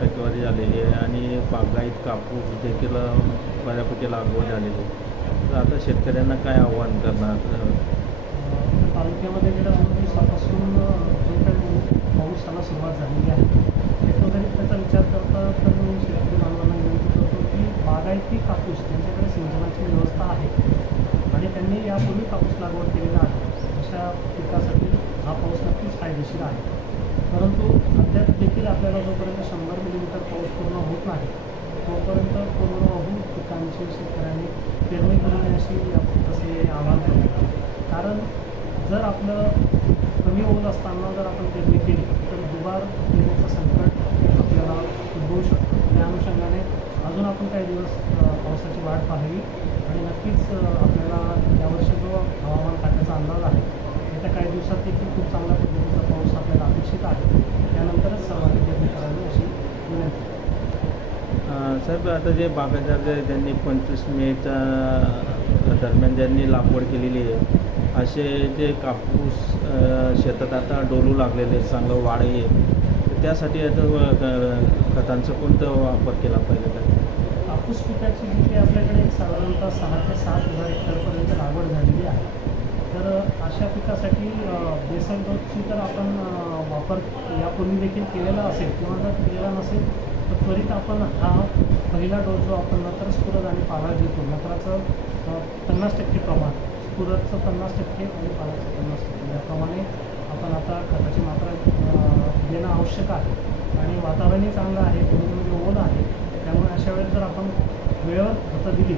टक्केवारी झालेली आहे आणि बागायत कापूस देखील बऱ्यापैकी लागवड झालेली आहे. तर आता शेतकऱ्यांना काय आव्हान करणार? तालुक्यामध्ये गेल्या दोन दिवसापासून जो काही पाऊसाला सुरुवात झालेली आहे एकंदरीत त्याचा विचार करता तर मी शेतकरी बांधवांना विनंती करतो की बागायती कापूस त्यांच्याकडे सिंचनाची व्यवस्था आहे आणि त्यांनी यापूर्वी कापूस लागवड केलेला आहे अशा पिकासाठी हा पाऊस नक्कीच फायदेशीर आहे. परंतु अद्याप देखील आपल्याला जोपर्यंत शंभर मिलीमीटर पाऊस पूर्ण होत नाही तोपर्यंत कोरडवाहू पिकांची शेतकऱ्यांनी पेरणी करू अशी तसे आव्हान करतो कारण जर आपलं कमी होत असताना जर आपण पेरणी केली तर दुबार पेरणीचं संकट आपल्याला उद्भवू शकतं. त्या अनुषंगाने अजून आपण काही दिवस पावसाची वाट पाहावी आणि नक्कीच आपल्याला यावर्षी जो हवामान खात्याचा अंदाज आहे येत्या काही दिवसात देखील खूप चांगल्या पद्धतीने पाऊस आपल्याला अपेक्षित आहे त्यानंतरच सर्वांनी पेरणी करावी अशी विनंती अं, साहेब आता जे बागायतदार जे त्यांनी पंचवीस मेच्या दरम्यान ज्यांनी लागवड केलेली आहे असे जे कापूस शेतात आता डोलू लागलेले आहेत, चांगलं वाढ आहे त्यासाठी आता खतांचा कोणता वापर केला पाहिजे? तर कापूस पिकाची जी काही आपल्याकडे साधारणतः सहा ते सात हजार हेक्टरपर्यंत लागवड झालेली आहे. तर अशा पिकासाठी बेसन बेसल डोसची तर आपण वापर यापूर्वी देखील केलेला असेल किंवा जर केलेला नसेल तर त्वरित आपण हा पहिला डोस जो आपण नत्र स्फुरद आणि पाला देतो नत्राचं पन्नास टक्के प्रमाण स्फुरदचं पन्नास टक्के आणि पालाचं पन्नास टक्के याप्रमाणे आपण आता खताची मात्रा देणं आवश्यक आहे. आणि वातावरणही चांगलं आहे पूर्णमध्ये ओल आहे त्यामुळे अशा वेळेस जर आपण वेळेवर खतं दिली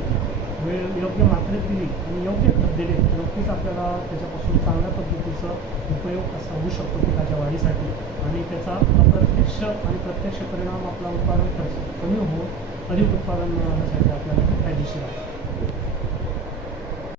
वेळ योग्य मात्रेत दिली आणि योग्य खत दिले नक्कीच आपल्याला त्याच्यापासून चांगल्या पद्धतीचा उपयोग असा होऊ शकतो पिकाच्या वाढीसाठी. आणि त्याचा अप्रत्यक्ष आणि प्रत्यक्ष परिणाम आपला उत्पादन खर्च कमी होऊन अधिक उत्पादन मिळवण्यासाठी आपल्याला फायदेशीर आहे.